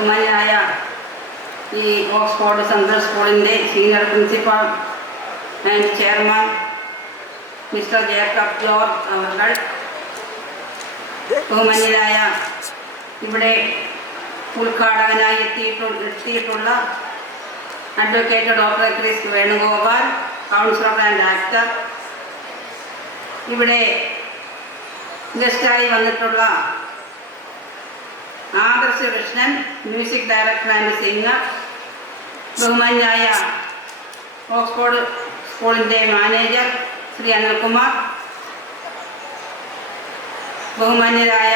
ബഹുമാനായ ഈ Oxford Central സ്കൂളിൻ്റെ senior principal and chairman mister Jacob George അവർ, ബഹുമാന്യരായ ഇവിടെ ഉദ്ഘാടകനായി എത്തിയിട്ടുള്ള advocate doctor Kris Venugopal, councillor and actor, ഇവിടെ ഗസ്റ്റായി വന്നിട്ടുള്ള Adarsh Krishnan, music director and singer, ബഹുമാന്യായ ഓക്സ്ഫോർഡ് സ്കൂളിൻ്റെ മാനേജർ ശ്രീ അനിൽകുമാർ, ബഹുമാന്യരായ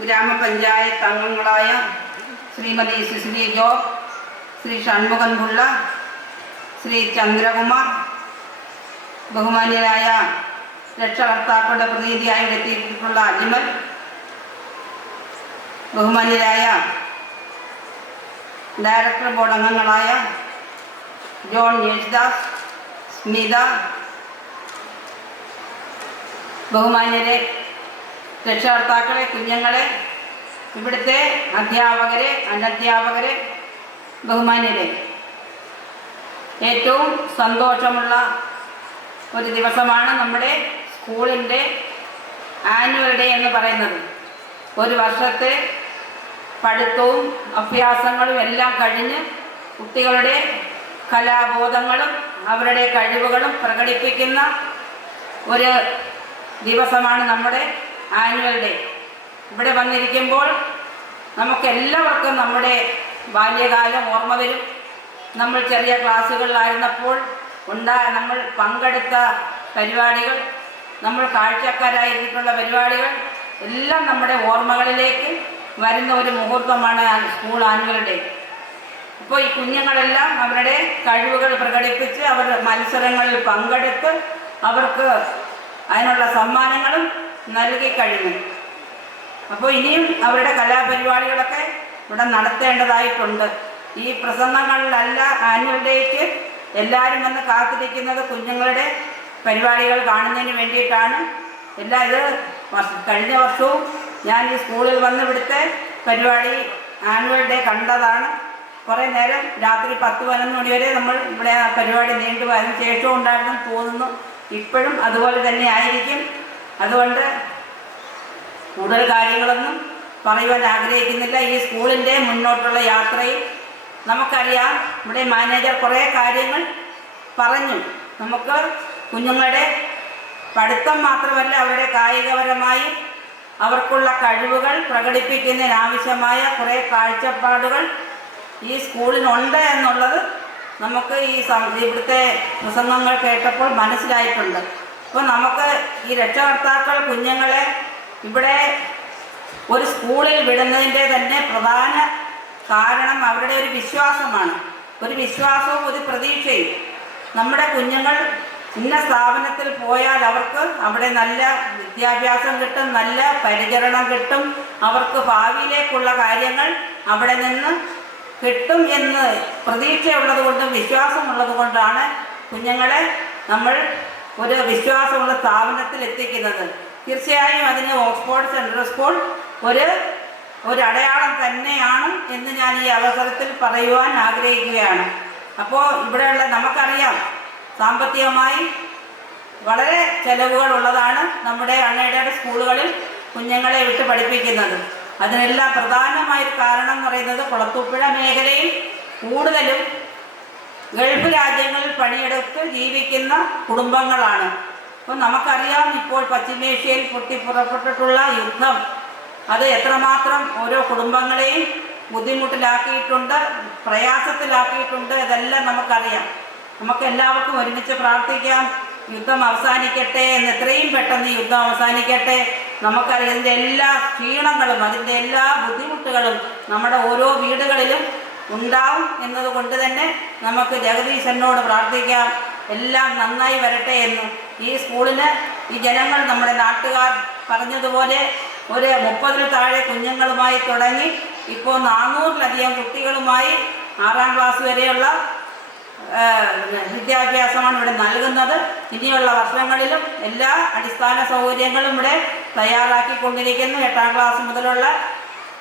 ഗ്രാമപഞ്ചായത്ത് അംഗങ്ങളായ ശ്രീമതി സിസിലി ജോബ്, ശ്രീ ഷൺമുഖൻ പിള്ള, ശ്രീ ചന്ദ്രകുമാർ, ബഹുമാന്യരായ രക്ഷകർത്താക്കളുടെ പ്രതിനിധിയായി എത്തിയിട്ടുള്ള അജ്മൽ, ബഹുമാന്യരായ ഡയറക്ടർ ബോർഡ് അംഗങ്ങളായ ജോൺ യേശുദാസ്, സ്മിത, ബഹുമാന്യരെ, രക്ഷകർത്താക്കളെ, കുഞ്ഞുങ്ങളെ, ഇവിടുത്തെ അധ്യാപകരെ, അനധ്യാപകരെ, ബഹുമാന്യരെ, ഏറ്റവും സന്തോഷമുള്ള ഒരു ദിവസമാണ് നമ്മുടെ സ്കൂളിൻ്റെ ആനുവൽ ഡേ എന്ന് പറയുന്നത്. ഒരു വർഷത്തെ പഠിത്തവും അഭ്യാസങ്ങളും എല്ലാം കഴിഞ്ഞ് കുട്ടികളുടെ കലാബോധങ്ങളും അവരുടെ കഴിവുകളും പ്രകടിപ്പിക്കുന്ന ഒരു ദിവസമാണ് നമ്മുടെ ആനുവൽ ഡേ. ഇവിടെ വന്നിരിക്കുമ്പോൾ നമുക്കെല്ലാവർക്കും നമ്മുടെ ബാല്യകാലം ഓർമ്മ വരും. നമ്മൾ ചെറിയ ക്ലാസ്സുകളിലായിരുന്നപ്പോൾ നമ്മൾ പങ്കെടുത്ത പരിപാടികൾ, നമ്മൾ കാഴ്ചക്കാരായിരുന്നിട്ടുള്ള പരിപാടികൾ എല്ലാം നമ്മുടെ ഓർമ്മകളിലേക്ക് വരുന്ന ഒരു മുഹൂർത്തമാണ് സ്കൂൾ ആനുവൽ ഡേ. അപ്പോൾ ഈ കുഞ്ഞുങ്ങളെല്ലാം അവരുടെ കഴിവുകൾ പ്രകടിപ്പിച്ച് അവർ മത്സരങ്ങളിൽ പങ്കെടുത്ത് അവർക്ക് അതിനുള്ള സമ്മാനങ്ങളും നൽകി കഴിഞ്ഞു. അപ്പോൾ ഇനിയും അവരുടെ കലാപരിപാടികളൊക്കെ ഇവിടെ നടത്തേണ്ടതായിട്ടുണ്ട്. ഈ പ്രസംഗങ്ങളിലല്ല ആനുവൽ ഡേക്ക് എല്ലാവരും വന്ന് കാത്തിരിക്കുന്നത് കുഞ്ഞുങ്ങളുടെ പരിപാടികൾ കാണുന്നതിന് വേണ്ടിയിട്ടാണ്. ഇത് കഴിഞ്ഞ വർഷവും ഞാൻ ഈ സ്കൂളിൽ വന്ന് ഇവിടുത്തെ പരിപാടി ആനുവൽ ഡേ കണ്ടതാണ്. കുറേ നേരം രാത്രി 10-11 മണി വരെ നമ്മൾ ഇവിടെ ആ പരിപാടി നീണ്ടുപോയി. അതിന് ശേഷവും ഉണ്ടായിരുന്നെന്ന് തോന്നുന്നു. ഇപ്പോഴും അതുപോലെ തന്നെ ആയിരിക്കും. അതുകൊണ്ട് കൂടുതൽ കാര്യങ്ങളൊന്നും പറയുവാൻ ആഗ്രഹിക്കുന്നില്ല. ഈ സ്കൂളിൻ്റെ മുന്നോട്ടുള്ള യാത്രയിൽ നമുക്കറിയാം, ഇവിടെ മാനേജർ കുറേ കാര്യങ്ങൾ പറഞ്ഞു. നമുക്ക് കുഞ്ഞുങ്ങളുടെ പഠിത്തം മാത്രമല്ല, അവരുടെ കായികപരമായി അവർക്കുള്ള കഴിവുകൾ പ്രകടിപ്പിക്കുന്നതിനാവശ്യമായ കുറേ കാഴ്ചപ്പാടുകൾ ഈ സ്കൂളിനുണ്ട് എന്നുള്ളത് നമുക്ക് ഇവിടുത്തെ പ്രസംഗങ്ങൾ കേട്ടപ്പോൾ മനസ്സിലായിട്ടുണ്ട്. അപ്പോൾ നമുക്ക് ഈ രക്ഷകർത്താക്കൾ കുഞ്ഞുങ്ങളെ ഇവിടെ ഒരു സ്കൂളിൽ വിടുന്നതിൻ്റെ തന്നെ പ്രധാന കാരണം അവരുടെ ഒരു വിശ്വാസമാണ്. ഒരു വിശ്വാസവും ഒരു പ്രതീക്ഷയും. നമ്മുടെ കുഞ്ഞുങ്ങൾ ഇന്ന സ്ഥാപനത്തിൽ പോയാൽ അവർക്ക് അവിടെ നല്ല വിദ്യാഭ്യാസം കിട്ടും, നല്ല പരിചരണം കിട്ടും, അവർക്ക് ഭാവിയിലേക്കുള്ള കാര്യങ്ങൾ അവിടെ നിന്ന് കിട്ടും എന്ന് പ്രതീക്ഷയുള്ളത് കൊണ്ടും വിശ്വാസമുള്ളത് കൊണ്ടാണ് കുഞ്ഞുങ്ങളെ നമ്മൾ ഒരു വിശ്വാസമുള്ള സ്ഥാപനത്തിൽ എത്തിക്കുന്നത്. തീർച്ചയായും അതിന് ഓക്സ്ഫോർഡ് സെൻട്രൽ സ്കൂൾ ഒരു അടയാളം തന്നെയാണ് എന്ന് ഞാൻ ഈ അവസരത്തിൽ പറയുവാൻ ആഗ്രഹിക്കുകയാണ്. അപ്പോൾ ഇവിടെയുള്ള നമുക്കറിയാം, സാമ്പത്തികമായി വളരെ ചെലവുകൾ ഉള്ളതാണ് നമ്മുടെ അൺഎയ്ഡഡ് സ്കൂളുകളിൽ കുഞ്ഞുങ്ങളെ വിട്ട് പഠിപ്പിക്കുന്നത്. അതിനെല്ലാം പ്രധാനമായൊരു കാരണം എന്ന് പറയുന്നത് കുളത്തൂപ്പുഴ മേഖലയിൽ കൂടുതലും ഗൾഫ് രാജ്യങ്ങളിൽ പണിയെടുത്ത് ജീവിക്കുന്ന കുടുംബങ്ങളാണ്. അപ്പോൾ നമുക്കറിയാം, ഇപ്പോൾ പശ്ചിമേഷ്യയിൽ പൊട്ടിപ്പുറപ്പെട്ടിട്ടുള്ള യുദ്ധം അത് എത്രമാത്രം ഓരോ കുടുംബങ്ങളെയും ബുദ്ധിമുട്ടിലാക്കിയിട്ടുണ്ട്, പ്രയാസത്തിലാക്കിയിട്ടുണ്ട്. ഇതെല്ലാം നമുക്കറിയാം. നമുക്ക് എല്ലാവർക്കും ഒരുമിച്ച് പ്രാർത്ഥിക്കാം, യുദ്ധം അവസാനിക്കട്ടെ എന്ന്. എത്രയും പെട്ടെന്ന് യുദ്ധം അവസാനിക്കട്ടെ. നമുക്കറിയാം ഇതിൻ്റെ എല്ലാ ക്ഷീണങ്ങളും അതിൻ്റെ എല്ലാ ബുദ്ധിമുട്ടുകളും നമ്മുടെ ഓരോ വീടുകളിലും ഉണ്ടാവും എന്നതുകൊണ്ട് തന്നെ നമുക്ക് ജഗദീശനോട് പ്രാർത്ഥിക്കാം, എല്ലാം നന്നായി വരട്ടെ എന്ന്. ഈ സ്കൂളിന് ഈ ജനങ്ങൾ, നമ്മുടെ നാട്ടുകാർ പറഞ്ഞതുപോലെ ഒരു 30-ൽ താഴെ കുഞ്ഞുങ്ങളുമായി തുടങ്ങി ഇപ്പോൾ 400-ലധികം കുട്ടികളുമായി 6ാം ക്ലാസ് വരെയുള്ള വിദ്യാഭ്യാസമാണ് ഇവിടെ നൽകുന്നത്. ഇനിയുള്ള വർഷങ്ങളിലും എല്ലാ അടിസ്ഥാന സൗകര്യങ്ങളും ഇവിടെ തയ്യാറാക്കിക്കൊണ്ടിരിക്കുന്നു. 8ാം ക്ലാസ് മുതലുള്ള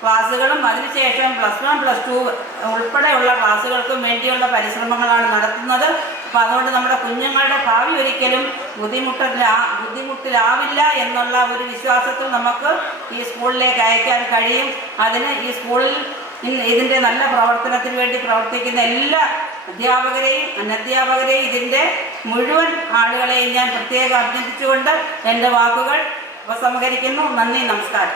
ക്ലാസ്സുകളും അതിനുശേഷം +1 +2 ഉൾപ്പെടെയുള്ള ക്ലാസ്സുകൾക്കും വേണ്ടിയുള്ള പരിശ്രമങ്ങളാണ് നടത്തുന്നത്. അപ്പോൾ അതുകൊണ്ട് നമ്മുടെ കുഞ്ഞുങ്ങളുടെ ഭാവി ഒരിക്കലും ബുദ്ധിമുട്ടിലാവില്ല എന്നുള്ള ഒരു വിശ്വാസത്തിൽ നമുക്ക് ഈ സ്കൂളിലേക്ക് അയക്കാൻ കഴിയും. അതിന് ഈ സ്കൂളിൽ ഇതിൻ്റെ നല്ല പ്രവർത്തനത്തിന് വേണ്ടി പ്രവർത്തിക്കുന്ന എല്ലാ അധ്യാപകരെയും അനധ്യാപകരെയും ഇതിൻ്റെ മുഴുവൻ ആളുകളെയും ഞാൻ പ്രത്യേകം അഭിനന്ദിച്ചുകൊണ്ട് എൻ്റെ വാക്കുകൾ ഉപസംഹരിക്കുന്നു. നന്ദി, നമസ്കാരം.